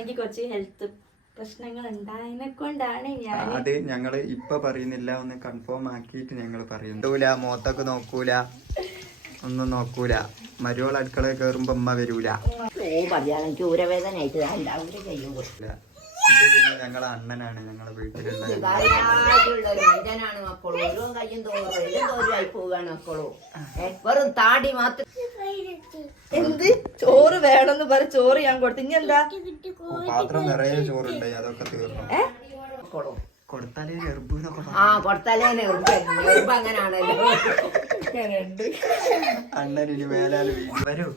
എനിക്ക് കുറച്ച് ഹെൽത്ത് പ്രശ്നങ്ങൾ ഉണ്ടായതിനെ കൊണ്ടാണ് ഞാൻ അത് ഞങ്ങള് ഇപ്പൊ പറയുന്നില്ല, ഒന്ന് കൺഫേം ആക്കിയിട്ട് ഞങ്ങൾ പറയുന്നില്ല. മോത്തൊക്കെ നോക്കൂല, ഒന്നും നോക്കൂല. മരുവോൾ അടുക്കള കേറുമ്പോ അമ്മ വരൂല. ഇത് പിന്നെ ഞങ്ങളെ അണ്ണനാണ്, ഞങ്ങളെ വീട്ടിലുള്ള വെറും താടി മാത്രം. എന്ത് ചോറ് വേണമെന്ന് പറ, ചോറ് ഞാൻ കൊടുത്തു. ഇനി എന്താ പാത്രം നിറയെ ചോറുണ്ട്, അതൊക്കെ തീർന്നു. കൊടുത്താലേ ഗർഭ കൊടുത്താലേ അങ്ങനാണല്ലോ. അണ്ണൻ ഇനി മേലാൽ വരൂ.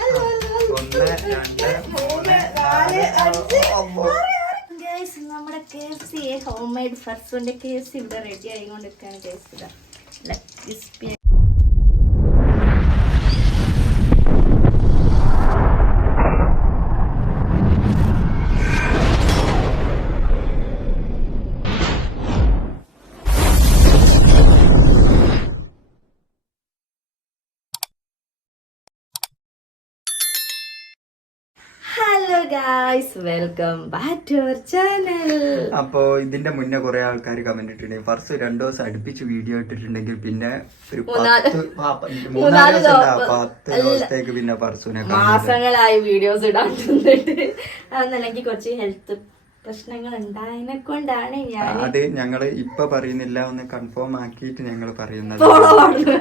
1 2 3 4 നമ്മുടെ KFC ഹോം മെയ്ഡ് ഫർസൂന്റെ KFC ഇവിടെ റെഡി ആയിക്കൊണ്ടിരിക്കുകയാണ്. KFC hello guys, welcome back to our channel. അപ്പോ ഇതിന്റെ മുന്നേ കുറെ ആൾക്കാർ കമന്റ് ഇട്ടിട്ടുണ്ടെങ്കിൽ ഫസ്റ്റ് 2 ദിവസം അടുപ്പിച്ച് വീഡിയോ ഇട്ടിട്ടുണ്ടെങ്കിൽ പിന്നെ ഒരു 3-4 ദിവസത്തേക്ക് പിന്നെ ഫർസൂനെ മാസങ്ങളായി വീഡിയോസ് ഇടാണ്ടിട്ട് അതെന്നല്ലെങ്കിൽ കുറച്ച് ഹെൽത്ത് പ്രശ്നങ്ങൾ ഉണ്ടായതിനെ കൊണ്ടാണ് ഞാൻ അത് ഞങ്ങള് ഇപ്പൊ പറയുന്നില്ല, ഒന്ന് കൺഫേം ആക്കിയിട്ട് ഞങ്ങൾ പറയുന്നത്.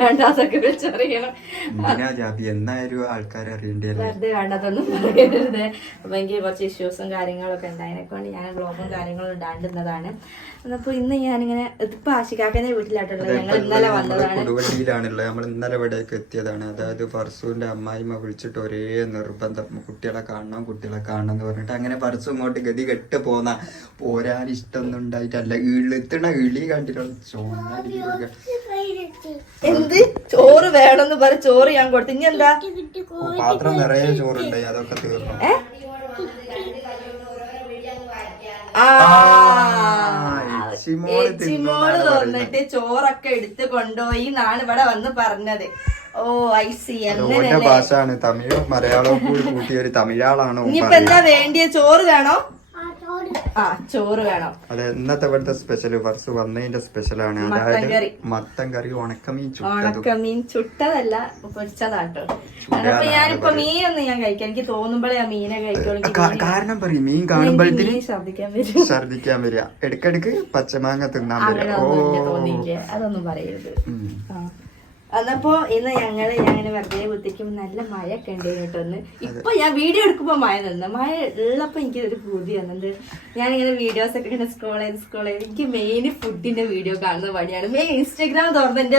വേണ്ട, അതൊക്കെ വിളിച്ചറിയണം. എന്തിനാ ജാബി, എന്നായാലും ആൾക്കാർ അറിയേണ്ടത് വെറുതെ വേണ്ടതൊന്നും പറയരുത്. അപ്പൊ എനിക്ക് കുറച്ച് ഇഷ്യൂസും കാര്യങ്ങളൊക്കെ ഉണ്ടായതിനെ കൊണ്ട് ഞാൻ ബ്ലോഗും കാര്യങ്ങളും ഇടാണ്ടുന്നതാണ്. അപ്പൊ ഇന്ന് ഞാനിങ്ങനെ ഇപ്പൊ ആശിക്കാക്കന്റെ വീട്ടിലായിട്ടുള്ളത്. ഞങ്ങൾ ഇന്നലെ വന്നതാണ്. കൊടുവള്ളിയിലാണുള്ളത്. നമ്മൾ ഇന്നലെ ഇവിടേക്ക് എത്തിയതാണ്. അതായത് ഫർസൂന്റെ അമ്മായിമ്മ വിളിച്ചിട്ട് ഒരേ നിർബന്ധം, കുട്ടികളെ കാണണം എന്ന് പറഞ്ഞിട്ട് അങ്ങനെ ഫർസു ഇങ്ങോട്ട് ഗതി കെട്ട് പോരാൻ ഇഷ്ടമൊന്നും ഉണ്ടായിട്ടല്ല. എത്തണ ഇളി കണ്ടിട്ടുള്ള എന്ത് ചോറ് വേണമെന്ന് പറ, ചോറ് ഞാൻ കൊടുത്തു. ഇനി എന്താ പാത്രം നിറയെ ചോറുണ്ട്, അതൊക്കെ തീർന്നു. എച്ചിമോള് തോന്നിട്ട് ചോറൊക്കെ എടുത്ത് കൊണ്ടുപോയി നാണ് ഇവിടെ വന്ന് പറഞ്ഞത്. ഓ ഐ സി. ഭാഷയാണ് തമിഴോ മലയാളവും കൂടി കൂട്ടിയ ഒരു തമിഴാളാണോ? ഇനിയിപ്പോ എന്താ വേണ്ടിയ? ചോറ് വേണോ? ചോറ് വേണം. അതെ, ഇന്നത്തെ ഇവിടുത്തെ സ്പെഷ്യൽ ഫർസ് വന്നതിന്റെ സ്പെഷ്യലാണ്. അതായത് മത്തൻ കറി, ഉണക്കമീൻ ചുട്ടതല്ല, പൊരിച്ചതാട്ടോ. അപ്പൊ ഞാനിപ്പോ മീനൊന്നും ഞാൻ കഴിക്കാം. എനിക്ക് തോന്നുമ്പോഴേ ആ മീനെ കഴിക്കുള്ളൂ. കാരണം പറയും, മീൻ കാണുമ്പോഴത്തേന് ഛർദിക്കാൻ വരിക. ഇടക്കിടക്ക് പച്ചമാങ്ങ തിന്നാൻ വരിക. തോന്നിയില്ലേ? അതൊന്നും പറയരുത്. അതപ്പോ ഇന്ന് ഞങ്ങനെ വെറുതെ കുത്തിക്കും. നല്ല മഴയൊക്കെ ഉണ്ട് കേട്ടോന്ന്. ഇപ്പൊ ഞാൻ വീഡിയോ എടുക്കുമ്പോ മഴ നിന്ന്, മഴ ഉള്ളപ്പോ എനിക്ക് ഒരു പൂതി വന്നത്. ഞാനിങ്ങനെ വീഡിയോസ് ഒക്കെ ഇങ്ങനെ സ്ക്രോൾ ചെയ്ത് എനിക്ക് മെയിൻ ഫുഡിന്റെ വീഡിയോ കാണുന്ന പണിയാണ്. മെയിൻ ഇൻസ്റ്റാഗ്രാം തുറന്നെന്റെ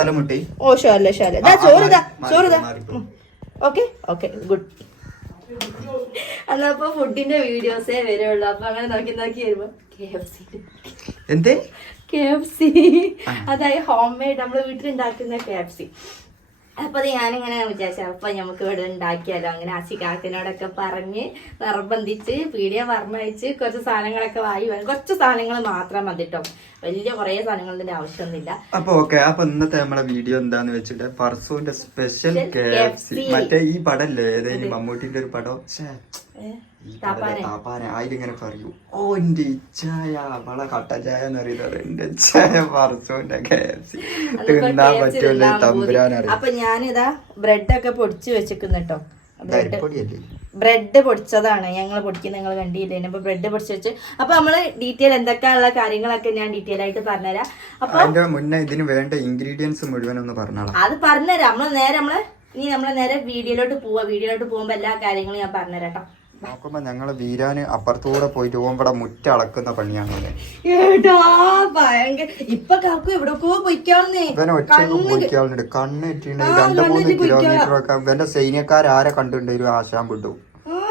തലമുട്ടി. ഓ ഷോല്ല ചോറിതാ. Okay good. അതപ്പോ ഫുഡിന്റെ വീഡിയോസേ വരുള്ളൂ. അപ്പൊ അങ്ങനെ നോക്കി വരുമ്പോ KFC, അതായത് ഹോം മെയ്ഡ് നമ്മള് വീട്ടിലുണ്ടാക്കുന്ന KFC. അപ്പൊ അത് ഞാനിങ്ങനെ വിചാരിച്ച അപ്പൊ നമുക്ക് ഇവിടെ ഉണ്ടാക്കിയാലോ. അങ്ങനെ ആശിക്കാക്കിനോടൊക്കെ പറഞ്ഞ് നിർബന്ധിച്ച് പീടിയ പറഞ്ഞയച്ച് കുറച്ച് സാധനങ്ങളൊക്കെ കുറച്ച് സാധനങ്ങൾ മാത്രം മതി കേട്ടോ. വലിയ കുറെ സാധനങ്ങളുടെ ആവശ്യമൊന്നുമില്ല. അപ്പൊ ഓക്കെ. അപ്പൊ ഇന്നത്തെ നമ്മളെ വീഡിയോ എന്താന്ന് വെച്ചിട്ട് ഫർസൂന്റെ സ്പെഷ്യൽ KFC. മറ്റേ ഈ പടല്ലേ, ഏതായാലും മമ്മൂട്ടിന്റെ ഒരു പടം, അതിലിങ്ങനെ പറയൂ, ഓ എന്റെ ഇച്ഛായ അവളെ കട്ട ചായ എന്ന് പറയുന്നത് എന്റെ ഇച്ഛായ ഫർസൂന്റെ KFC തിന്നാൻ പറ്റൂല തമ്പുരാനറിയാം. അപ്പൊ ഞാനിതാ ബ്രെഡൊക്കെ പൊടിച്ച് വെച്ചിരിക്കുന്നു കേട്ടോ. ബ്രെഡ് പൊടിച്ചതാണ് ഞങ്ങൾ പൊടിക്കുന്നത്, നിങ്ങൾ കണ്ടില്ലേ? അപ്പൊ ബ്രെഡ് പൊടിച്ച് വെച്ച് അപ്പൊ നമ്മള് ഡീറ്റെയിൽ എന്തൊക്കെയുള്ള കാര്യങ്ങളൊക്കെ ഞാൻ ഡീറ്റെയിൽ ആയിട്ട് പറഞ്ഞുതരാം. അപ്പൊ അതിന്റെ മുന്നേ ഇതിന് വേണ്ട ഇൻഗ്രീഡിയൻസ് മുഴുവൻ ഒന്ന് പറഞ്ഞോളാം. അത് പറഞ്ഞുതരാം. നമ്മള് നേരെ വീഡിയോയിലോട്ട് പോകുമ്പോ എല്ലാ കാര്യങ്ങളും ഞാൻ പറഞ്ഞുതരാം കേട്ടോ. നോക്കുമ്പോ ഞങ്ങള് വീരാന് അപ്പുറത്തൂടെ പോയിട്ട് പോകുമ്പോ മുറ്റ അളക്കുന്ന പണിയാണല്ലേ. ഇപ്പൊ കാക്കു എവിടൊക്കെ പൊയ്ക്കാവുന്നേ. ഇവനെ ഒറ്റക്ക് പൊയ്ക്കാവുന്നുണ്ട്. കണ്ണ് ഇട്ടിട്ടുണ്ടെങ്കിൽ 2-3 കിലോമീറ്റർ ഒക്കെ ഇവന്റെ സൈന്യക്കാരെ കണ്ടിട്ടുണ്ടെങ്കിലും ആശാൻ വിട്ടു.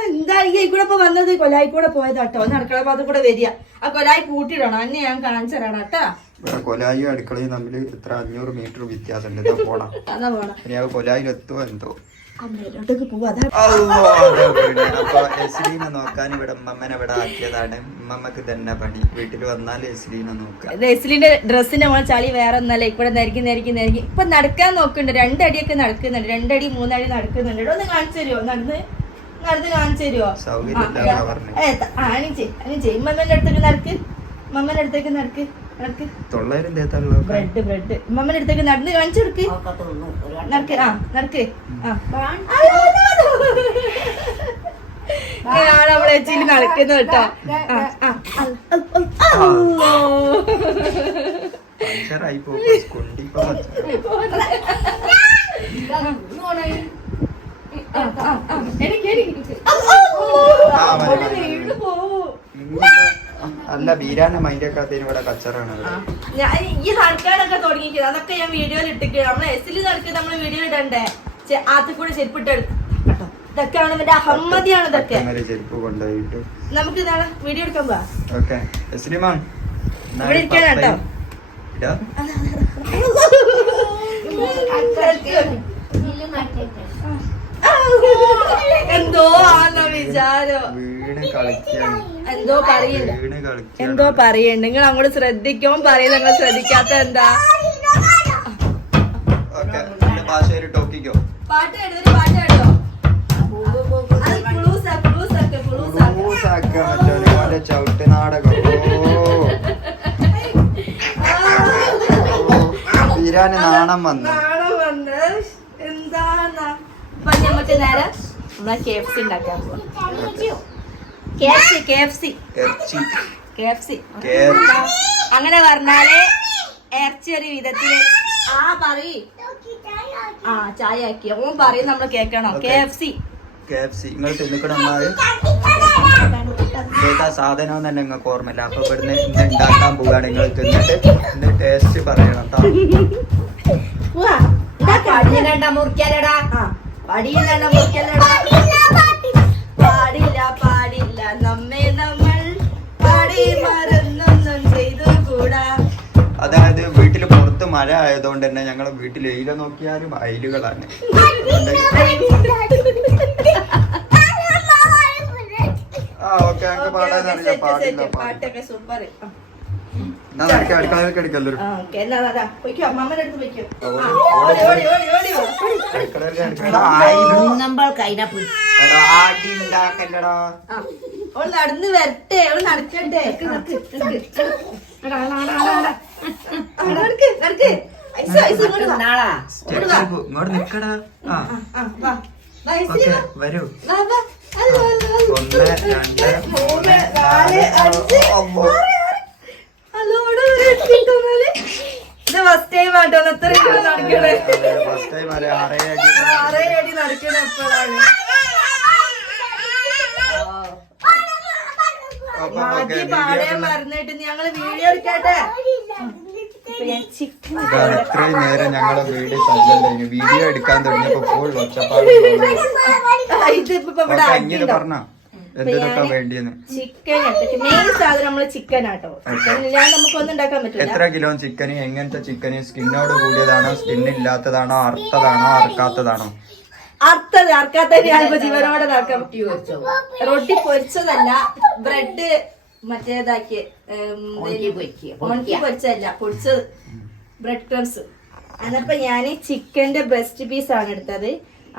എന്താ കൂടെ ഇപ്പൊ വന്നത്? കൊലായി കൂടെ പോയതാട്ടോ. അടുക്കള ഭാഗത്ത് കൂടെ വരിക. ആ കൊലായി കൂട്ടിയിടണം. അന്നെ ഞാൻ കാണിച്ചു തരാം കേട്ടാ. കൊലായും അടുക്കളയും തമ്മിൽ എത്ര 500 മീറ്റർ വ്യത്യാസം ഉണ്ട്. പോണം. കൊലായിൽ എത്തുവോ എന്തോ. അമ്മയിലോട്ടൊക്കെ പോവാ. അതാ അപ്പൊ എസ്ലീനെ നോക്കാൻ ഇവിടെ ഉമ്മമ്മനെ ഇവിടെ ആക്കിയതാണ്. ഉമ്മമ്മക്ക് തന്നെ പണി. വീട്ടിൽ വന്നാൽ എസ്ലീനെ നോക്കാം. എസ്ലിന്റെ ഡ്രസ്സിന്റെ മോൾ ചളി വേറെ ഒന്നല്ല. ഇവിടെ നരിക്കും ഇപ്പൊ നടക്കാൻ നോക്കുന്നുണ്ട്. 2 അടിയൊക്കെ നടക്കുന്നുണ്ട്. 2 അടി 3 അടി നടക്കുന്നുണ്ട്. ഒന്ന് കാണിച്ചു തരുമോ? നടന്ന് കാണിച്ചു തരുമോ? ഇമ്മമ്മന്റെ അടുത്തേക്ക് നടക്ക്. ബ്രെഡ് ഇമ്മമ്മന്റെ അടുത്തേക്ക് നടന്ന് കാണിച്ചു കൊടുക്ക്. നടക്ക്. നമ്മളെ വെച്ചിട്ട് നടക്കുന്നു കേട്ടോ. അല്ല വീരാന മൈൻഡൊക്കെ ഇവിടെ കച്ചറാണ്. ഈ നടക്കാനൊക്കെ തുടങ്ങിയിരിക്കുന്നത് അതൊക്കെ ഞാൻ വീഡിയോയിൽ ഇട്ടിട്ട് നമ്മളെ എസിൽ നടക്കുന്ന നമ്മള് വീഡിയോ ഇടണ്ടേ? ആദ്യം കൂടെ ചെരുപ്പിട്ടെടുക്കും. ഇതൊക്കെയാണ് എന്റെ അഹമ്മദിയാണ്. ഇതൊക്കെ ചെരുപ്പ് കൊണ്ടുപോയിട്ട് നമുക്ക് നാളെ വീഡിയോ എടുക്കാൻ പോവാ. ഇവിടെ ഇരിക്കണം കേട്ടോ. എന്തോ ആന്ന വിചാരോ. എന്തോ പറയുന്നുണ്ട്. നിങ്ങൾ അങ്ങോട്ട് ശ്രദ്ധിക്കും പറയുന്നത്. നിങ്ങൾ ശ്രദ്ധിക്കാത്ത എന്താ? പാട്ട് കേട്ടോ. ചവിട്ടുനാടകം വീരാന് നാണം വന്നു. എന്താ നമുക്ക് നേരെ നമ്മളെ KFC ഉണ്ടാക്കാൻ പോവാം. KFC അങ്ങനെ പറഞ്ഞാല് ഇറച്ചി ഒരു വിധത്തില് ചായ ആക്കി ഓൻ പറയും നമ്മൾ കേക്കണം. KFC നിങ്ങൾ തിന്നിക്കണം. സാധനം തന്നെ നിങ്ങൾക്ക് ഓർമ്മയില്ല. അപ്പൊ ഇവിടുന്ന് ഇന്ന് ഉണ്ടാക്കാൻ പോവാണ്. നിങ്ങൾ തിന്നിട്ട് ഇന്ന് ടേസ്റ്റ് പറയണം. പാടില്ല നമ്മെ നമ്മൾ പാടി മറന്നൊന്നും ചെയ്തു കൂടാ. അതായത് വീട്ടില് പുറത്ത് മഴ ആയതുകൊണ്ട് തന്നെ ഞങ്ങള് വീട്ടിൽ എയില നോക്കിയാലും അയിലുകളാണ്. പാട്ടൊക്കെ സൂപ്പർ. നടന്ന് വരട്ടെ. നടക്കട്ടെ. വരൂ. 1 2 3 4 5 ഇത് ഫസ്റ്റ് ടൈം ആട്ടോ. എത്ര നടക്കണേ? 6 അടി നടക്കണ എപ്പോഴാണ്? പാടാൻ പറഞ്ഞിട്ട് ഞങ്ങള് വീഡിയോ എടുക്കട്ടെ. ഇത്രയും നേരം ഞങ്ങളെ വീഡിയോ തല്ലല്ലേ. വീഡിയോ എടുക്കാൻ തുടങ്ങിയപ്പോ ഫുൾ ഒച്ചപ്പാട്. പറഞ്ഞ എന്തൊക്കെ വേണ്ടിയെന്ന്. ചിക്കൻ മെയിൻ സാധനം നമ്മള് ചിക്കൻ ആട്ടോ. ചിക്കൻ ഇല്ലാതെ നമുക്കൊന്നും ഉണ്ടാക്കാൻ പറ്റില്ല. എത്ര കിലോ ചിക്കന്? എങ്ങനത്തെ ചിക്കന്? സ്കിന്നോട് കൂടിയതാണോ? സ്കിൻ ഇല്ലാത്തതാണോ? അറുത്തതാണോ? അറക്കാത്തതാണോ? അറക്കാത്ത ജീവനോടെ റൊട്ടി പൊരിച്ചതല്ല. ബ്രെഡ് മറ്റേതാക്കിയ പൊരിച്ചതല്ല, പൊടിച്ചത് ബ്രെഡ് ക്രംസ്. എന്നപ്പോ ഞാൻ ചിക്കന്റെ ബ്രസ്റ്റ് പീസ് ആണ് എടുത്തത്.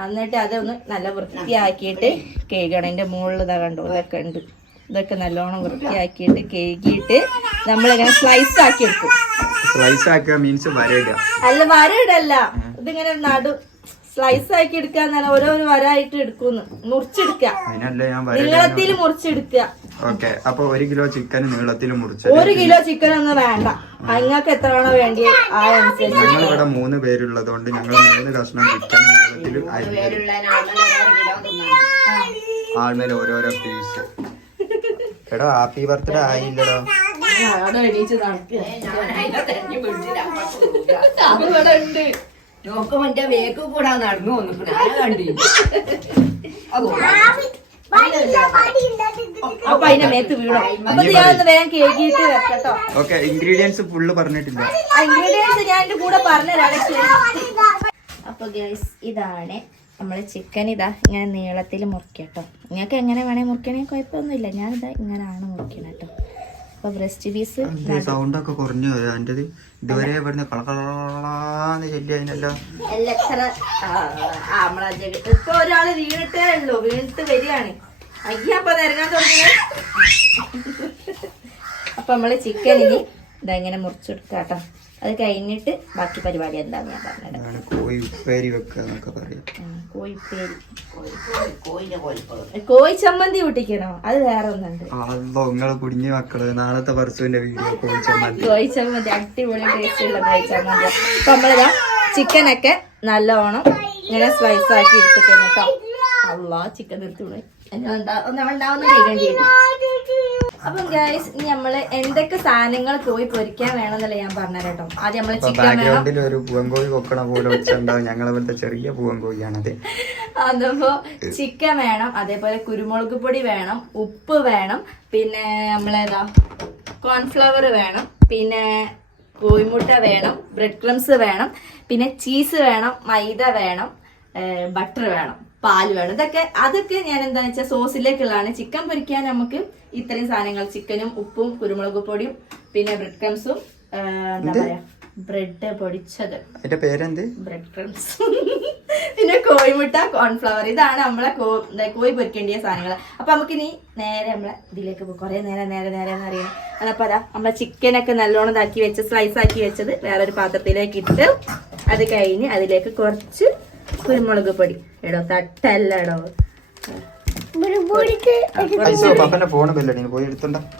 എന്നിട്ട് അതൊന്ന് നല്ല വൃത്തിയാക്കിയിട്ട് കേൾക്കണം. അതിന്റെ മുകളിൽ ഇതാ കണ്ടോ, ഇതൊക്കെ ഉണ്ട്. ഇതൊക്കെ നല്ലോണം വൃത്തിയാക്കിയിട്ട് കേക്കിയിട്ട് നമ്മളിങ്ങനെ സ്ലൈസ് ആക്കി എടുക്കും. സ്ലൈസ് ആക്കുക മീൻസ് വരയിടുക അല്ല, വരയിടല്ല. ഇതിങ്ങനെ സ്ലൈസ് ആക്കി എടുക്കാന്ന് ഓരോരോ വരായിട്ട് എടുക്കുന്നു. മുറിച്ചെടുക്കുക, നീളത്തിൽ മുറിച്ചെടുക്കുക. ഓക്കെ. അപ്പൊ 1 കിലോ ചിക്കൻ നീളത്തിൽ മുറിച്ച്. 1 കിലോ ചിക്കൻ ഒന്നും വേണ്ട. നിങ്ങൾക്ക് എത്രയാണോ വേണ്ടിയത് ആ അനുസരിച്ച്. ഞങ്ങൾ ഇവിടെ 3 പേരുള്ളതുകൊണ്ട് ഞങ്ങൾ 3 കഷ്ണം ചിക്കൻ നീളത്തിൽ ആൾമേൽ ഓരോരോ പീസ്. എടോ ഹാപ്പി ബർത്ത്ഡേ ആയില്ലടോ. നോക്കുമ്പോ വേക്ക് കൂടാ നടന്നു വന്നു കണ്ടി. അപ്പൊ അതിന്റെ മേത്ത് വീണോ? അപ്പൊ ഞാനൊന്ന് വേഗം കേക്കിയിട്ട് വെക്കട്ടോ. ഓക്കെ. ഇൻഗ്രീഡിയൻസ് ഫുള്ള് പറഞ്ഞിട്ടില്ല. ഇൻഗ്രീഡിയൻസ് ഞാൻ എന്റെ കൂടെ പറഞ്ഞുതരാം. അപ്പൊ ഗൈസ്, ഇതാണ് നമ്മൾ ചിക്കൻ ഇതാ ഇങ്ങനെ നീളത്തിൽ മുറിക്കട്ടോ. നിങ്ങൾക്ക് എങ്ങനെ വേണേ മുറിക്കണേ കുഴപ്പമൊന്നുമില്ല. ഞാനിതാ ഇങ്ങനെയാണ് മുറിക്കണം കേട്ടോ. അപ്പോൾ ബ്രസ്റ്റ് പീസ് സൗണ്ട് ഒക്കെ കുറഞ്ഞു എൻ്റെ ഇതുവരെ ഇവിടുന്ന് കളകളാന്ന് ചെല്ലി അതിനല്ലോ ഇപ്പൊ ഒരാള് വീണിട്ടേ ഉള്ളൂ. വീണിട്ട് വരികയാണ്. അയ്യപ്പൊ നിരങ്ങാൻ തുടങ്ങി. അപ്പൊ നമ്മള് ചിക്കൻ ഇനി ഇതെങ്ങനെ മുറിച്ചെടുക്കാം കേട്ടോ. അത് കഴിഞ്ഞിട്ട് ബാക്കി പരിപാടി എന്താന്ന് ഞാൻ പറഞ്ഞത്. കോഴി ഉപ്പേരി വെക്കുക എന്നൊക്കെ പറയും. കോഴി ചമ്മന്തി കൂട്ടിക്കണോ? അത് വേറെ ഒന്നുണ്ട്. നിങ്ങള് കുടുങ്ങിയ മക്കള് നാളത്തെ പർസുവിന്റെ വീഡിയോ കോഴി ചമ്മന്തി. കോഴി ചമ്മന്തി അടിപൊളി ടേസ്റ്റ് ഉള്ള കോഴി ചമ്മന്തി. അപ്പൊ നമ്മളിതാ ചിക്കനൊക്കെ നല്ലോണം ഇങ്ങനെ സ്ലൈസ് ആക്കി എടുത്തിട്ടുണ്ട് കേട്ടോ. അള്ളാ ചിക്കൻ നിർത്തിവിടേ ഉണ്ടാവുന്ന ചെയ്യേണ്ടി വരും. അപ്പം ഗൈസ് ഇനി നമ്മള് എന്തൊക്കെ സാധനങ്ങൾ കോഴി പൊരിക്കാൻ വേണമെന്നല്ല ഞാൻ പറഞ്ഞത് കേട്ടോ. ആദ്യം നമ്മള് ചിക്കൻ ബാക്ക്ഗ്രൗണ്ടിൽ ഒരു പൂവൻകോഴി കൊക്കണ പോലെ വെച്ചിട്ടുണ്ടാവും. ഞങ്ങളെ ചെറിയ പൂവൻകോഴിയാണത്. അതപ്പോ ചിക്കൻ വേണം, അതേപോലെ കുരുമുളക് പൊടി വേണം, ഉപ്പ് വേണം, പിന്നെ നമ്മളേതാ കോൺഫ്ലവർ വേണം, പിന്നെ കോഴിമുട്ട വേണം, ബ്രെഡ് ക്രംസ് വേണം, പിന്നെ ചീസ് വേണം, മൈദ വേണം, ബട്ടർ വേണം, പാല് വേണം. അതൊക്കെ ഞാൻ എന്താന്ന് വെച്ചാൽ സോസിലേക്കുള്ളതാണ്. ചിക്കൻ പൊരിക്കാൻ നമുക്ക് ഇത്രയും സാധനങ്ങൾ, ചിക്കനും ഉപ്പും കുരുമുളക് പൊടിയും പിന്നെ ബ്രെഡ് ക്രംസും എന്താ പറയാ ബ്രെഡ് പൊടിച്ചത്, പേരെന്ത്, ബ്രെഡ് ക്രംസ് പിന്നെ കോഴിമുട്ട, കോൺഫ്ലവർ. ഇതാണ് നമ്മളെ കോഴി പൊരിക്കേണ്ടിയ സാധനങ്ങൾ. അപ്പൊ നമുക്ക് ഇനി നേരെ നമ്മളെ ഇതിലേക്ക് പോകും. കുറെ നേരെ അറിയണം. അതപ്പോ അതാ നമ്മളെ ചിക്കനൊക്കെ നല്ലോണം ഇതാക്കി വെച്ച് സ്ലൈസ് ആക്കി വെച്ചത് വേറൊരു പാത്രത്തിലേക്ക് ഇട്ട് അത് കഴിഞ്ഞ് അതിലേക്ക് കുറച്ച് കുരുമുളക് പൊടി ഇടോ. തട്ടല്ലടോ.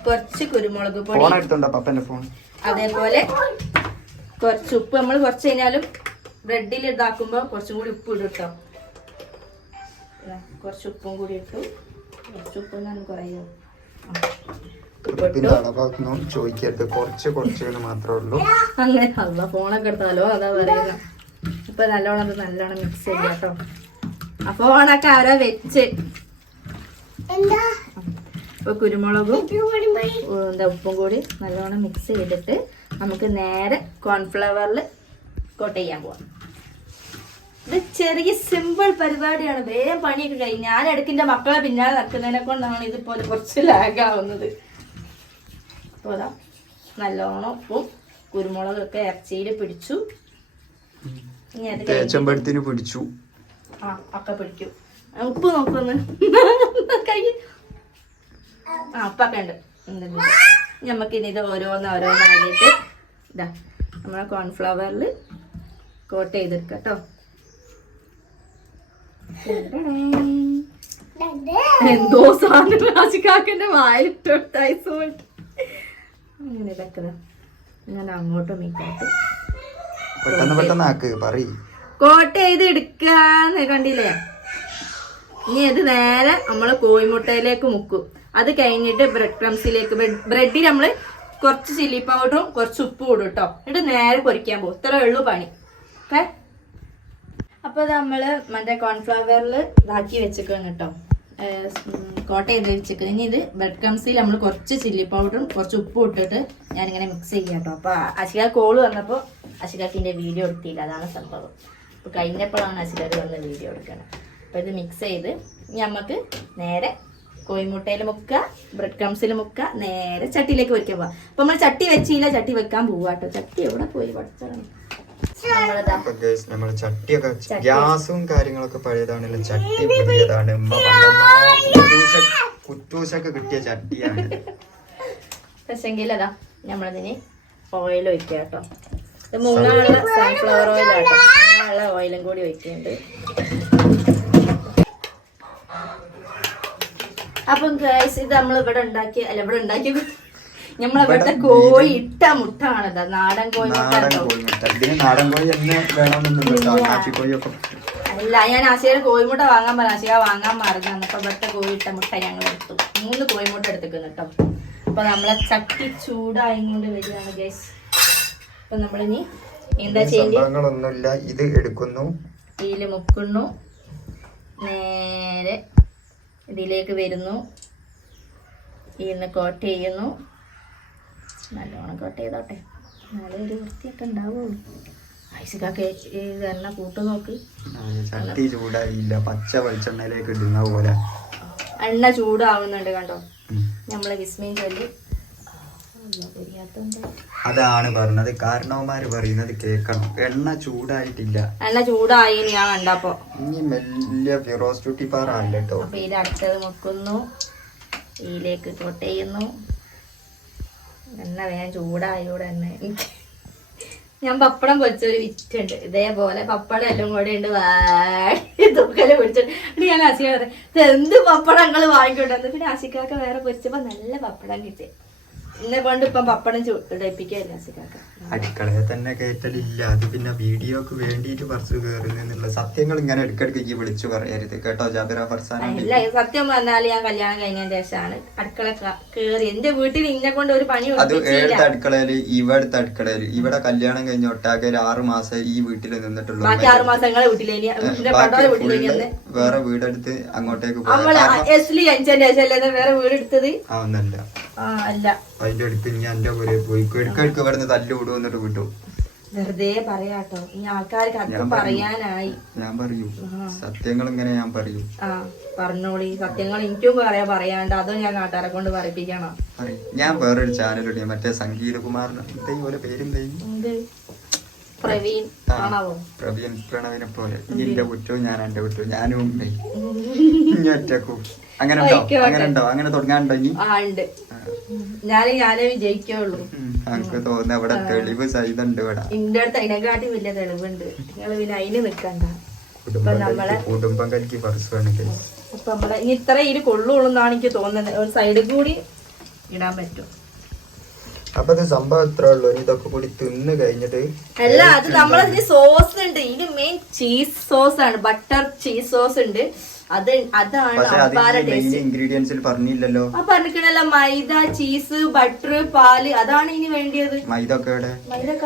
കുറച്ച് കുരുമുളക് പൊടി, അതേപോലെ കുറച്ച് ഉപ്പ്. നമ്മൾ കുറച്ച് കഴിഞ്ഞാലും ബ്രെഡിൽ ഇതാക്കുമ്പോ കുറച്ചും കൂടി ഉപ്പ് ഇടും കേട്ടോ. കുറച്ച് ഉപ്പും കൂടി ഇട്ടു. കുറച്ച് ഉപ്പ് ഞാൻ കുറയോ അങ്ങനെ അല്ല ഫോണൊക്കെ എടുത്താലോ അതാ പറയുന്നത്. ഇപ്പൊ നല്ലോണം മിക്സ് ചെയ്യാം കേട്ടോ. ആ ഫോണൊക്കെ ആരോ വെച്ച് ഇപ്പൊ കുരുമുളകും ഉപ്പും കൂടി നല്ലോണം മിക്സ് ചെയ്തിട്ട് നമുക്ക് നേരെ കോൺഫ്ലവറിൽ കോട്ട് ചെയ്യാൻ പോവാം. ഇത് ചെറിയ സിമ്പിൾ പരിപാടിയാണ്. വേഗം പണിയൊക്കെ കഴിയും. ഞാൻ ഇടയ്ക്കിന്റെ മക്കളെ പിന്നാലെ നടക്കുന്നതിനെ കൊണ്ടാണ് ഇതുപോലെ കുറച്ച് ലാഗാവുന്നത്. അപ്പോൾ നല്ലോണം ഉപ്പും കുരുമുളകൊക്കെ ഇറച്ചിയിൽ പിടിച്ചു. ഇനി അത് പിടിച്ചു ഒക്കെ പിടിക്കും. ഉപ്പ് നോക്കൊന്ന് കൈ ഉപ്പൊക്കെ ഉണ്ട്. നമുക്കിനി ഇത് ഓരോന്നായിട്ട് ഇതാ നമ്മളെ കോൺഫ്ലവറിൽ കോട്ട് ചെയ്തെടുക്കാം കേട്ടോ. എന്തോ സാധനം രാജിക്കാക്കന്റെ വായിലിട്ട് ഐസോട്ട് അങ്ങനെ ഇതൊക്കെ ഇങ്ങനെ അങ്ങോട്ടും ഇങ്ങോട്ടും കോട്ട് ചെയ്ത് എടുക്കാന്ന് കണ്ടില്ലേ. ഇനി അത് നേരെ നമ്മള് കോഴിമുട്ടയിലേക്ക് മുക്കും. അത് കഴിഞ്ഞിട്ട് ബ്രെഡ് ക്രംസിലേക്ക് ബ്രെഡിൽ നമ്മള് കുറച്ച് ചില്ലി പൗഡറും കുറച്ച് ഉപ്പും ഇടും കേട്ടോ. എന്നിട്ട് നേരെ പൊരിക്കാൻ പോകും. ഇത്രേ ഉള്ളൂ പണി. ഓക്കെ. അപ്പൊ നമ്മള് മറ്റേ കോൺഫ്ലവറിൽ ഇതാക്കി വെച്ചേക്കാണ് കേട്ടോ. കോട്ട ചെയ്ത് വെച്ചേക്കുന്നത്. ഇനി ഇത് ബ്രെഡ് ക്രംസിൽ നമ്മൾ കുറച്ച് ചില്ലി പൗഡറും കുറച്ച് ഉപ്പും ഇട്ടിട്ട് ഞാനിങ്ങനെ മിക്സ് ചെയ്യാം കേട്ടോ. അപ്പൊ അശിക കോള് വന്നപ്പോൾ അശികാക്കിന്റെ വീഡിയോ എടുത്തില്ല. അതാണ് സംഭവം. അപ്പൊ കഴിഞ്ഞപ്പോഴാണ് അശികാക്ക് വന്ന് വീഡിയോ എടുക്കണം. അപ്പൊ ഇത് മിക്സ് ചെയ്ത് നമുക്ക് നേരെ കോഴിമുട്ടയിൽ മുക്കുക, ബ്രെഡ് ക്രംസിൽ മുക്കുക, നേരെ ചട്ടിയിലേക്ക് വെക്കാൻ പോവാം. അപ്പൊ നമ്മൾ ചട്ടി വെച്ചില്ല, ചട്ടി വെക്കാൻ പോവാട്ടോ. ചട്ടി എവിടെ പോയി പഠിച്ചാണ്. നമ്മള് ചട്ടിയൊക്കെ ഗ്യാസും കാര്യങ്ങളൊക്കെ പഴയതാണല്ലോ. ചട്ടി പുതിയതാണ്. കുറ്റൂശൊക്കെ കിട്ടിയ ചട്ടിയാണ്. പക്ഷെങ്കിൽ അതാ നമ്മളിതിന് ഓയിൽ ഒഴിക്കുക കേട്ടോ. ഇത് മുങ്ങാനുള്ള സൺഫ്ലവർ ഓയിലാട്ടോ. മുങ്ങാനുള്ള ഓയിലും കൂടി ഒഴിക്കുന്നുണ്ട്. അപ്പം ഗൈസ് ഇത് നമ്മളിവിടെ ഉണ്ടാക്കിയത് നമ്മളിവിടുത്തെ കോഴി ഇട്ട മുട്ടാണിത്. നാടൻ കോഴി മുട്ട. അല്ല, ഞാൻ ആശയുടെ കോഴിമുട്ട വാങ്ങാൻ പറഞ്ഞ ആശയ വാങ്ങാൻ മറന്നു. അപ്പൊ ഇവിടുത്തെ കോഴി ഇട്ട മുട്ട ഞങ്ങൾ എടുത്തു. 3 കോഴിമുട്ട എടുത്തിക്കുന്നു കേട്ടോ. അപ്പൊ നമ്മളെ ചട്ടി ചൂടായിക്കൊണ്ട് വരികയാണ് ഗൈസ്. അപ്പൊ നമ്മളിനി എന്താ ചെയ്യുന്നത്, ഇത് എടുക്കുന്നു, ഇതില് മുക്കുന്നു, നേരെ ഇതിലേക്ക് വരുന്നു, ഇതിന്ന് കോട്ട് ചെയ്യുന്നു. നല്ലോണം കോട്ട് ചെയ്തോട്ടെ, നല്ലൊരു വൃത്തിയൊക്കെ ഉണ്ടാവുള്ളൂ. ഐസിക്കൊക്കെ ഇത് എണ്ണ കൂട്ടു നോക്ക്. ചട്ടി ചൂടായില്ല, പച്ച വെളിച്ചെണ്ണയിലേക്ക് ഇടുന്ന പോലെ എണ്ണ ചൂടാവുന്നുണ്ട് കണ്ടോ. നമ്മളെ വിസ്മയും ചൊല്ലി അതാണ് പറഞ്ഞത്. കാരണവന്മാര് പറയുന്നത് കേക്കണം. എണ്ണ ചൂടായിട്ടില്ല, എണ്ണ ചൂടായി ഞാൻ കണ്ടപ്പോ. ഇനി വലിയ ഫിറോസ് ചുട്ടി പാറല്ല കേട്ടോ. അപ്പൊ ഇതിൽ അടുത്തത് മുക്കുന്നു, ഇതിലേക്ക് കൊട്ടയുന്നു. എണ്ണ വേഗം ചൂടായോടെ തന്നെ ഞാൻ പപ്പടം പൊരിച്ചൊരു വിറ്റുണ്ട് ഇതേപോലെ. പപ്പടം എല്ലാം കൂടെ ഉണ്ട് തൂക്കല് പൊരിച്ചിട്ട് ഞാൻ ആശിക പറയാം ഇത് എന്ത് പപ്പടങ്ങൾ വാങ്ങിക്കൊണ്ടുവന്നു. പിന്നെ ആശിക്കാക്ക വേറെ പൊരിച്ചപ്പോ നല്ല പപ്പടം കിട്ടി. എന്നെ കൊണ്ട് ഇപ്പം പപ്പടം ചുടപ്പിക്കല്ല ആശിക്കാക്ക. അടുക്കളയെ തന്നെ കയറ്റലില്ല. അത് പിന്നെ വീഡിയോക്ക് വേണ്ടിയിട്ട് ഫർസ് കയറുന്നുള്ള സത്യങ്ങൾ ഇങ്ങനെ ഇടയ്ക്കിടയ്ക്ക് വിളിച്ചു പറയരുത് കേട്ടോ ജാബിറ ഫർസാന. ഇല്ല, സത്യം പറഞ്ഞാല് ഞാൻ കല്യാണം കഴിഞ്ഞതിന് ശേഷമാണ് അടുക്കള കേറി. എന്റെ വീട്ടിൽ ഇന്നെ കൊണ്ട് ഒരു പണി. അത് ഏഴത്തെ അടുക്കളയില് ഇവിടുത്തെ അടുക്കളയില് ഇവിടെ കല്യാണം കഴിഞ്ഞ ഒട്ടാകെ 6 മാസം ഈ വീട്ടിൽ നിന്നിട്ടുള്ളൂ. ബാക്കി 6 മാസം ഞങ്ങളെ വീട്ടിലേനി വേറെ വീടെടുത്ത് അങ്ങോട്ടേക്ക് വേറെ വീടെടുത്തത് ആവുന്നല്ല. അല്ല അതിന്റെ അടുത്ത് ഞാൻ എന്റെ പോലെ പോയി ഇടയ്ക്കിടയ്ക്ക് ഇവിടുന്ന് തല്ലുവിടും എന്നിട്ട് വിട്ടു. വെറുതെ പറയാട്ടോ, ഈ ആൾക്കാർക്ക് അത് പറയാനായി. ഞാൻ പറയൂ സത്യങ്ങൾ ഇങ്ങനെ ഞാൻ പറയൂ. ആ പറഞ്ഞോളി, സത്യങ്ങൾ എനിക്കും പറയാണ്ട് അതോ ഞാൻ നാട്ടുകാരെ കൊണ്ട് പറയിപ്പിക്കണോ? ഞാൻ വേറൊരു ചാനലുണ്ട്, മറ്റേ സംഗീത കുമാറിന് പോലെ പേരെന്തായി, പ്രവീൺ പ്രവീൺ പ്രണവിനെ പോലെ. ഇതിന്റെ കുറ്റവും ഞാൻ എന്റെ കുറ്റവും ഞാനും ഉണ്ട്. ഇനി ഒറ്റക്കും അങ്ങനെ ഉണ്ടോ? അങ്ങനെ തുടങ്ങാനുണ്ടോ? ഇനി ഞാനേ വിജയിക്കുള്ളൂ. എനിക്ക് തോന്നുന്നു അവിടെ തെളിവ് സഹിതണ്ട്. ഇവിടെ എന്റെ അടുത്ത് അതിനെക്കാട്ടി വലിയ തെളിവുണ്ട്. നിങ്ങള് പിന്നെ അതിന് നിക്കണ്ട. കുടുംബം കലിക്ക് പറിച്ചാണ്. അപ്പൊ നമ്മളെ ഇനി ഇത്ര ഇതിൽ കൊള്ളുള്ളൂന്നാണ് എനിക്ക് തോന്നുന്നത്. ഒരു സൈഡിൽ കൂടി ഇടാൻ പറ്റും. അപ്പൊ ഇത് സംഭവം എത്ര ഉള്ളു? ഇതൊക്കെ കൂടി തിന്ന് കഴിഞ്ഞിട്ട് അല്ല, അത് നമ്മളതിന് സോസ് ഉണ്ട്. ഇതിന് മെയിൻ ചീസ് സോസ് ആണ്, ബട്ടർ ചീസ് സോസ് ഉണ്ട്. അതാണ് ഇൻഗ്രീഡിയൻസിൽ പറഞ്ഞില്ലല്ലോ. ആ പറഞ്ഞിക്കണല്ലോ, മൈദ, ചീസ്, ബട്ടർ, പാല്, അതാണ് ഇനി വേണ്ടിയത്. മൈദ ഒക്കെ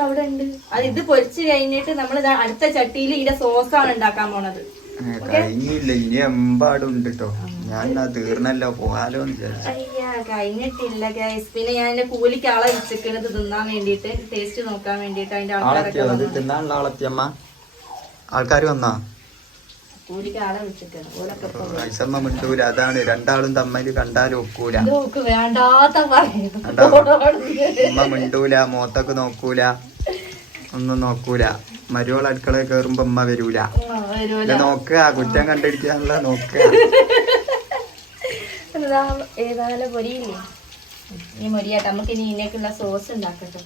അവിടെ ഉണ്ട്. അത് ഇത് പൊരിച്ചു കഴിഞ്ഞിട്ട് നമ്മൾ അടുത്ത ചട്ടിയിൽ ഇതിന്റെ സോസാണ് ഉണ്ടാക്കാൻ പോണത്. കഴിഞ്ഞില്ല, ഇനി എമ്പാടുണ്ട് കേട്ടോ. ഞാൻ തീർന്നല്ലോ, പോകാലോ എന്ന് വിചാരിച്ചു. അയ്യാ, കഴിഞ്ഞിട്ടില്ല ഗൈസ്. പിന്നെ ഞാൻ എന്റെ കൂലിക്ക് ആളെ വെച്ചിരിക്കുന്നത് തിന്നാൻ വേണ്ടിട്ട്, ടേസ്റ്റ് നോക്കാൻ വേണ്ടിട്ട്. അതിന്റെ തിന്നാനുള്ള ആളെത്തിയമ്മ ആൾക്കാർ വന്നാ കൂലിക്ക് ആളെ വെച്ചിരിക്കണം. ഐസമ്മ മിണ്ടൂല. അതാണ്, രണ്ടാളും തമ്മിൽ കണ്ടാലും ഒക്കൂല. വേണ്ടാത്ത ഉമ്മ മിണ്ടൂല, മോത്തൊക്കെ നോക്കൂല, ഒന്നും നോക്കൂല. മരുവൾ അടുക്കളയിൽ കേറുമ്പോ ഉമ്മ വരൂല. നോക്കുക, കുറ്റം കണ്ടിരിക്കാനുള്ള നോക്കുക. ഏതായാലും പൊരിയില്ലേ, ഈ മൊരിയാട്ടെ. നമുക്ക് ഇനി ഇതിനേക്കുള്ള സോസ് ഉണ്ടാക്കട്ടെ.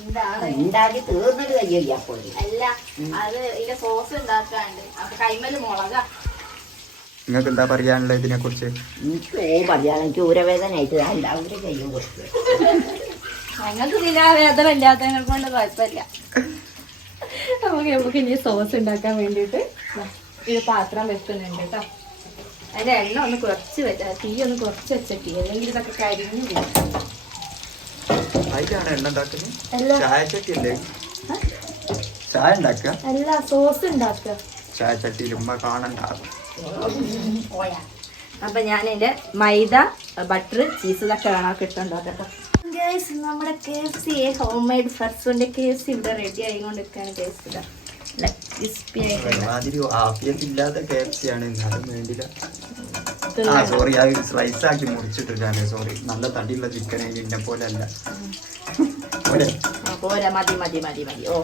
ഉണ്ടാക്കി തീർന്നിട്ട് കഴിയില്ല. അല്ല, അത് ഇതിന്റെ സോസ് ഉണ്ടാക്കാണ്ട്. അപ്പൊ കൈമല് മുളകാ. നിങ്ങൾക്ക് എന്താ പറയാനുള്ള ഇതിനെ കുറിച്ച്? എനിക്ക് പറയാൻ എനിക്ക് ഊരവേദനയായിട്ട് എല്ലാവരും കയ്യും കൊടുത്തു. ഞങ്ങൾക്ക് പിന്നെ വേദന ഇല്ലാത്തതിനെ കൊണ്ട് കുഴപ്പമില്ല. നമുക്ക് ഇനി സോസ് ഉണ്ടാക്കാൻ വേണ്ടിയിട്ട് ഇത് പാത്രം വെക്കുന്നുണ്ട് കേട്ടോ. അതിന്റെ എണ്ണ ഒന്ന് കുറച്ച് വെച്ചാൽ, തീ ഒന്ന് കുറച്ച് വെച്ചേക്കി, അല്ലെങ്കിൽ ഇതൊക്കെ കരിഞ്ഞു പോകും. ചായ ഉണ്ടാക്കുക അല്ല, സോസ് ഉണ്ടാക്കുക. ചായ ചട്ടിയിൽ ഉമ്മ കാണണ്ട. അപ്പൊ ഞാൻ ഇതിന്റെ മൈദ, ബട്ടർ, ചീസ് ഇതൊക്കെ വേണം കിട്ടുന്നുണ്ടോ. ഗൈസ്, നമ്മുടെ KFC ഹോം മെയ്ഡ് ഫർസൂന്റെ KFC ഇവിടെ റെഡി ആയിക്കൊണ്ടിരിക്കുകയാണ്. ഗൈസ്, സോറി, ആ സ്ലൈസ് ആക്കി മുറിച്ചിട്ടില്ല. സോറി, നല്ല തടിയുള്ള ചിക്കൻ ഇതിനെ പോലെ അല്ല. പോരാ, മതി മതി മതി മതി. ഓ,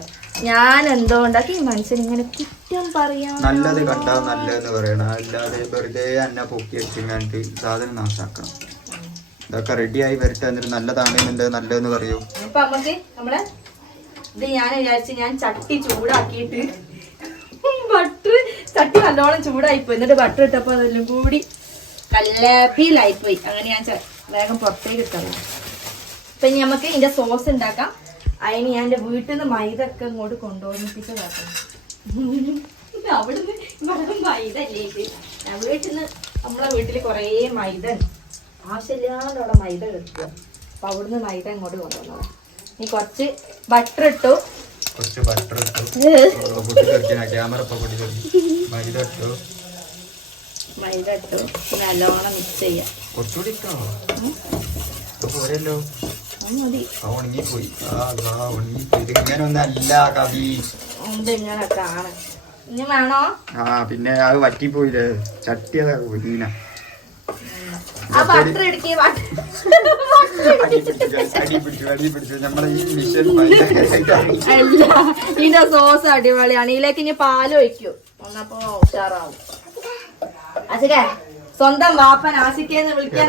ഞാൻ എന്തോ ഉണ്ടാക്കി മനുഷ്യൻ ഇങ്ങനെ കുറ്റം പറയാ. നല്ലത് കണ്ടാ നല്ലതെന്ന് പറയണം, അല്ലാതെ വെറുതെ എന്നെ പൊക്കി വെച്ചിങ്ങാണ്ട് സാധനം നാശാക്കണം. ഇതൊക്കെ റെഡിയായി വരട്ടെ, എന്നിട്ട് നല്ലതാണെന്നുണ്ട് നല്ലതെന്ന് പറയൂ. അപ്പൊ നമുക്ക് നമ്മളെ ഇത് ഞാൻ വിചാരിച്ചു, ഞാൻ ചട്ടി ചൂടാക്കിയിട്ട് ബട്ടർ ചട്ടി നല്ലോണം ചൂടായിപ്പോയി. എന്നിട്ട് ബട്ടർ ഇട്ടപ്പോ അതെല്ലാം കൂടി കല്ലാപ്പിയിലായിപ്പോയി. അങ്ങനെ ഞാൻ വേഗം പുറത്തേക്ക് ഇട്ടത്. അപ്പൊ ഇനി നമുക്ക് ഇതിന്റെ സോസ് ഉണ്ടാക്കാം. അതിന് ഞാൻ എന്റെ വീട്ടിൽ നിന്ന് മൈദ ഒക്കെ ഇങ്ങോട്ട് കൊണ്ടുവന്നിപ്പിച്ചതാക്കാം. അവിടുന്ന് ഇവിടെ മൈദ അല്ലേ ഇത്. വീട്ടിൽ നിന്ന് നമ്മളെ വീട്ടിൽ കുറേ മൈദ ആവശ്യമില്ലാതെ അവിടെ മൈദ കിട്ടുക. അപ്പൊ അവിടുന്ന് മൈദ ഇങ്ങോട്ട് കൊണ്ടുവന്നതാണ്. ഇനി കുറച്ച് ബട്ടർ ഇട്ടു, മൈദ ഇട്ടു, നല്ലോണം മിക്സ് ചെയ്യാം. മതി. ഉണങ്ങിപ്പോയി. ഇത് ഇങ്ങനെ ഒന്നല്ല കവി. ഇങ്ങനൊക്കെ ആണ്. ഇനി വേണോ? പിന്നെ അത് വറ്റിപ്പോയില്ലേ, ചട്ടി അതൊക്കെ കുഞ്ഞിന. ആ ബട്ടർ എടുക്കി. അടി പിടിച്ചു നമ്മളെ ഈ മിഷൻ. അല്ല, ഇതിന്റെ സോസ് അടിപൊളിയാണ്. ഇതിലേക്ക് ഇനി പാല് ഒഴിക്കൂ. ഒന്നപ്പോ ഉഷാറാവും. അസികേ, സ്വന്തം വാപ്പൻ ആസിക്കേന്ന് വിളിക്കാൻ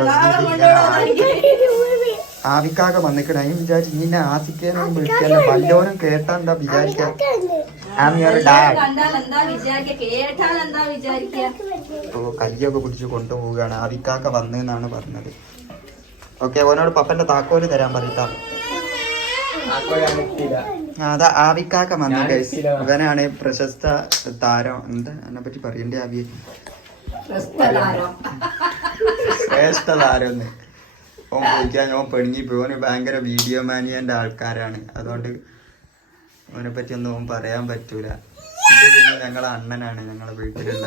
ആവിക്കാക്ക വന്നിക്കണ വിചാരിച്ചു നിന്നെ ആസിക്കേന്നും വിളിക്കല്ലോ. വല്ലോനും കേട്ടാ വിചാരിക്കാം. കയ്യൊക്കെ പിടിച്ച് കൊണ്ടുപോവുകയാണ്. ആവിക്കാക്ക വന്നെന്നാണ് പറഞ്ഞത്. ഓക്കെ, ഓനോട് പപ്പന്റെ താക്കോല് തരാൻ പറയട്ടാ. അതാ ആവിക്കാക്ക വന്നു. ഇവനാണ് പ്രശസ്ത താരം. എന്താ അതിനെ പറ്റി പറയണ്ടേ? ആവി ശ്രേഷ്ഠ താരം. ഓൻ പോയിക്കാൻ ഓൻ പെടുങ്ങി പോയി. ഓന് ഭയങ്കര വീഡിയോ മാനിയന്റെ ആൾക്കാരാണ്. അതുകൊണ്ട് ഓനെ പറ്റി ഒന്നും ഓൻ പറയാൻ പറ്റൂല. പിന്നെ ഞങ്ങളെ അണ്ണനാണ് ഞങ്ങളെ വീട്ടിലുള്ള.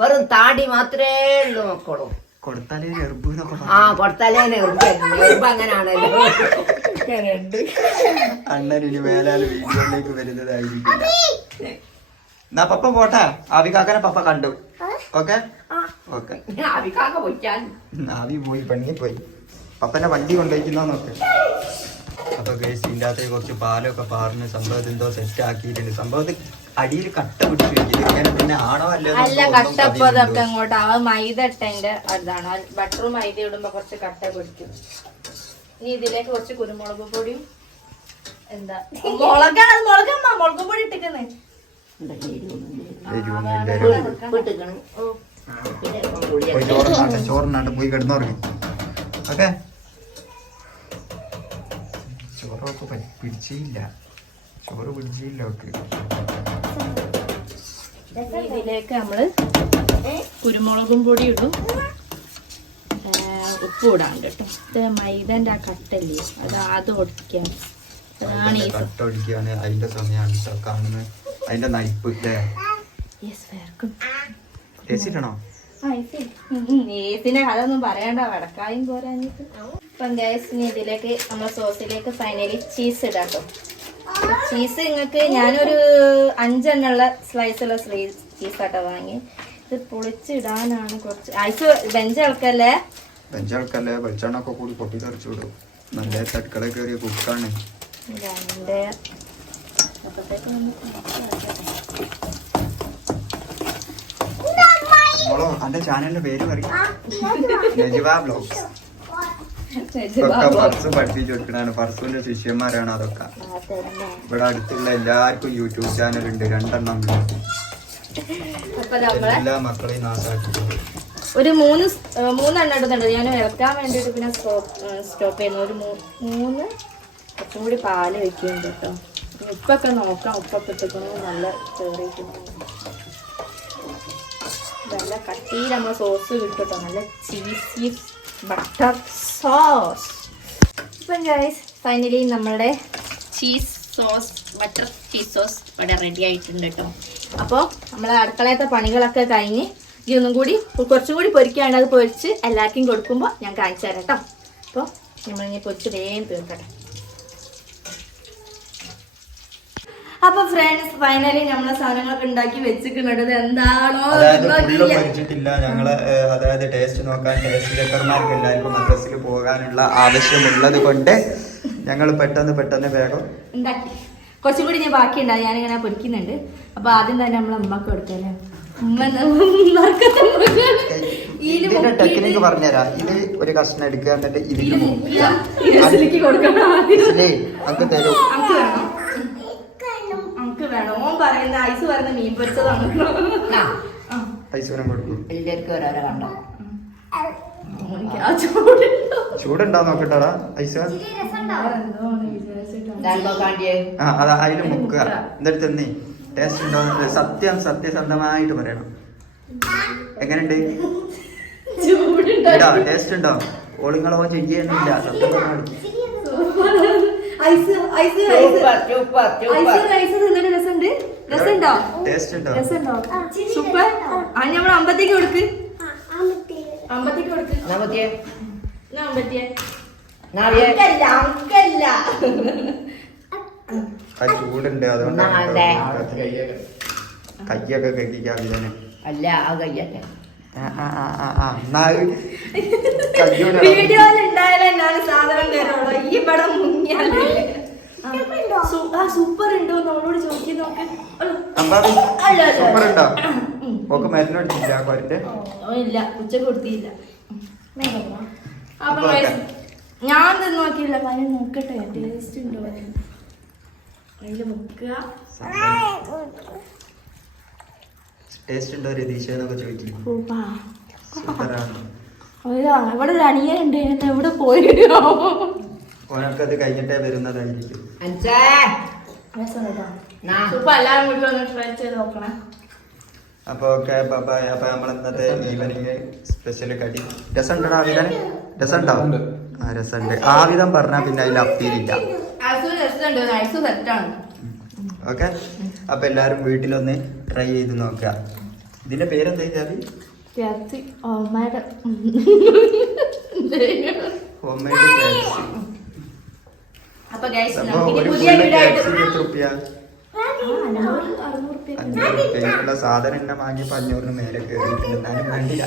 വെറും താടി മാത്രമേ ഉള്ളൂ മക്കളോ. കൊടുത്താലേ ഗർഭം കൊടുത്താലേ അങ്ങനാണല്ലോ. അണ്ണൻ ഇനി മേലാല് വീഡിയോയിലേക്ക് വരുന്നതായിരിക്കും. എന്നാ പപ്പ പോട്ടെ. ആവിക്കാക്കനെ പപ്പ കണ്ടു. Okay okay. ആവി പോയി, പെണ്ണി പോയി. പപ്പന്റെ വണ്ടി കൊണ്ടുപോയിക്കുന്നോ നോക്ക്. അപ്പൊ ഗൈസ് ഇതിൻ്റെ അകത്തേക്ക് കുറച്ച് പാലൊക്കെ പാർന്ന് സംഭവത്തിൽ എന്തോ സെറ്റ് ആക്കിയിട്ടുണ്ട്. സംഭവത്തിൽ അടിയിൽ കട്ട പിടിച്ചു. ഇതിങ്ങനെ പിന്നെ ആണോ അല്ല കട്ടപ്പൊതൊക്കെ അങ്ങോട്ട് ആ മൈദ ഇട്ടതിന്റെ അതാണ്. ബട്ടറും മൈദ ഇടുമ്പോ കുറച്ച് കട്ട പിടിക്കും. ഇനി ഇതിലേക്ക് കുറച്ച് കുരുമുളക് പൊടിയും എന്താ മുളക് പൊടി ഇട്ടിക്കുന്നേ. ചോറിനാട്ട് പോയി കിടന്നുറങ്ങി. ഓക്കെ, ചോറൊക്കെ പിടിച്ചില്ല. ചോറ് പിടിച്ചില്ല. ഓക്കെ, ഇതിലേക്ക് നമ്മള് കുരുമുളകും പൊടി ഇടും, ഉപ്പ് ഇടാണ്ട് കേട്ടോ. ഇത് മൈദന്റെ ആ കട്ടല്ലേ, അത് ഒടിക്കാൻ. കട്ട ഒടിക്കാണ് അതിന്റെ സമയമാണ് കാണുന്നത്. അതിന്റെ നയിപ്പ് ഏസിനെ അതൊന്നും പറയണ്ട, വടക്കായും പോരാഞ്ഞിട്ട്. ഇപ്പം ഗ്യാസിന് ഇതിലേക്ക് നമ്മളെ സോസിലേക്ക് ഫൈനലി ചീസ് ഇടാട്ടോ. ചീസ് നിങ്ങൾക്ക് ഞാനൊരു 5 എണ്ണുള്ള സ്ലൈസുള്ള ചീസാട്ടോ വാങ്ങി. ഇത് പൊളിച്ചിടാനാണ് കുറച്ച് ഐസ്. ബെഞ്ചൾക്കല്ലേ വെളിച്ചെണ്ണ ഒക്കെ കൂടി പൊട്ടി തെറിച്ചു വിടും. നല്ല തട്ടുകളെ കയറിയ കുക്കാണ്. അന്റെ ചാനലിന്റെ പേര് പറയും. ഫർസു പഠിപ്പിച്ചു കൊടുക്കണാണ്. ഫർസുവിന്റെ ശിഷ്യന്മാരാണ് അതൊക്കെ. ഇവിടെ അടുത്തുള്ള എല്ലാവർക്കും യൂട്യൂബ് ചാനൽ ഉണ്ട്, 2 എണ്ണം. എല്ലാ മക്കളെയും നാശാക്കിയിട്ടുണ്ട്. ഒരു 3 എണ്ണം ഇടുന്നുണ്ട്. ഞാൻ ഇറക്കാൻ വേണ്ടിട്ട് പിന്നെ സ്റ്റോപ്പ് ചെയ്യുന്നു. ഒരു 3 കുറച്ചും കൂടി പാല് വെക്കുന്നുണ്ട് കേട്ടോ. ഉപ്പൊക്കെ നോക്കാം. ഉപ്പൊക്കെ ഇട്ടിരിക്കുന്നത് നല്ല ചേറിയിട്ടുണ്ട്. നല്ല കട്ടിയിൽ നമ്മൾ സോസ് കിട്ടുട്ടോ. നല്ല ചീസി ബട്ടർ സോസ്. ഇപ്പം ഗൈസ് ഫൈനലി നമ്മളുടെ cheese sauce, butter cheese sauce ഇവിടെ റെഡി ആയിട്ടുണ്ട് കേട്ടോ. അപ്പോൾ നമ്മളെ അടുക്കളയത്തെ പണികളൊക്കെ കഴിഞ്ഞ് ഇതൊന്നും കൂടി കുറച്ചും കൂടി പൊരിക്കാണ്ട് അത് പൊരിച്ച് എല്ലാവർക്കും കൊടുക്കുമ്പോൾ ഞാൻ കാണിച്ചു തരാം കേട്ടോ. അപ്പോൾ നമ്മളിങ്ങനെ പൊരിച്ച് വേഗം തീർക്കട്ടെ. അപ്പൊ ഫ്രണ്ട്സ് ഫൈനലി നമ്മളെ സാധനങ്ങളൊക്കെ ഉണ്ടാക്കി വെച്ചിട്ടുള്ളത് എന്താണോ പൊരിച്ചിട്ടില്ല. ഞങ്ങള് അതായത് ടേസ്റ്റ് നോക്കാൻ ടേസ്റ്റ് ചെക്കർമാർക്ക് എല്ലാവർക്കും മദ്രസിൽ പോകാനുള്ള ആവശ്യമുള്ളത് കൊണ്ട് ഞങ്ങൾ പെട്ടെന്ന് വേഗം ഉണ്ടാക്കി. കുറച്ചും കൂടി ഞാൻ ബാക്കി ഉണ്ടാവും. ഞാനിങ്ങനെ പൊരിക്കുന്നുണ്ട്. അപ്പൊ ആദ്യം തന്നെ നമ്മളെ അമ്മക്ക് കൊടുക്കല്ലേ. ഇതിന്റെ ടെക്നിക്ക് പറഞ്ഞുതരാം. ഇത് ഒരു കഷ്ണം എടുക്കുക, എന്നിട്ട് ഇതിൽ നമുക്ക് തരൂ. വേണോ പറയുന്ന ഐസ് പറയുന്ന മീൻ പൊരിച്ചതാണ്. ഐസ് കൊടുക്കും. ചൂടുണ്ടോ നോക്കട്ടാ ഐസ്. അതാ അതിൽ മുക്കുക. എന്നിട്ട് തന്നെ ടേസ്റ്റ് ഉണ്ടോ സത്യസന്ധമായിട്ട് പറയണം. എങ്ങനെയുണ്ട്? ടേസ്റ്റ് ഉണ്ടോ? ഓളിങ്ങളോ ചെയ്യുന്നില്ല. സൂപ്പർ. ആ നമ്മൾ അമ്പത്തേക്ക് കൊടുക്ക്. അമ്പത്തിക്ക് കൊടുത്ത് നമുക്കേ ഞാൻ അമ്പത്തിയെ നാളെ അങ്കല്ല അങ്കല്ല ആ ചൂടുണ്ട് അതുകൊണ്ടാണ് കയ്യൊക്കെ കെട്ടിക്കാൻ വിധാനം അല്ല ആ കയ്യല്ലേ വീഡിയോയിൽ ഉണ്ടായാലും എന്നാണ് സാധനം തരുള്ളൂ ഈ പടം മുങ്ങിയാല് സൂപ്പർ ഉണ്ടോ നമ്മളോട് ചോദിക്കാൻ നോക്ക് സൂപ്പർ ഉണ്ടോ ഓക്ക് മരുന്ന് അടിച്ചില്ല കൊരന്റെ ഇല്ല ഉച്ചക്ക് കൊടുത്തില്ല അപ്പൊ ഞാൻ നോക്കിയില്ല പനി നോക്കട്ടെ ടേസ്റ്റ് ഉണ്ടോ അതില് മുക്കുക ടേസ്റ്റ് ഉണ്ടോ രതീഷ എന്നൊക്കെ ചോദിക്കും സൂപ്പറാണ് ഇവിടെ ഒരു അനിയനുണ്ട് എന്നെ എവിടെ പോയിട്ടോ ഓനക്കത് കഴിഞ്ഞിട്ടേ വരുന്നതായിരിക്കും സൂപ്പർ എല്ലാവരും കൂടി ഒന്ന് ട്രൈ ചെയ്ത് നോക്കണേ അപ്പൊ ഓക്കെ അപ്പൊ നമ്മൾ ഇന്നത്തെ ഈവനിങ് സ്പെഷ്യൽ കടി രസമുണ്ടോ ആവിധനെ രസമുണ്ടോ ആ രസമുണ്ട് ആവിധം പറഞ്ഞാൽ പിന്നെ അതിൽ അപ്പീലില്ല ഓക്കെ അപ്പൊ എല്ലാരും വീട്ടിലൊന്ന് ട്രൈ ചെയ്ത് നോക്കുക ഇതിന്റെ പേരെന്താ ജാബി ഹോം മെയ്ഡ് അപ്പൊ ഗൈസ് അപ്പൊ നമുക്ക് ഒരു പുതിയ വീഡിയോ ആയിട്ട് 500 റുപ്യ സാധനം എന്നെ വാങ്ങിയപ്പോ 500 മേലെ കയറിയിട്ടുണ്ട് എന്നാലും വേണ്ടില്ല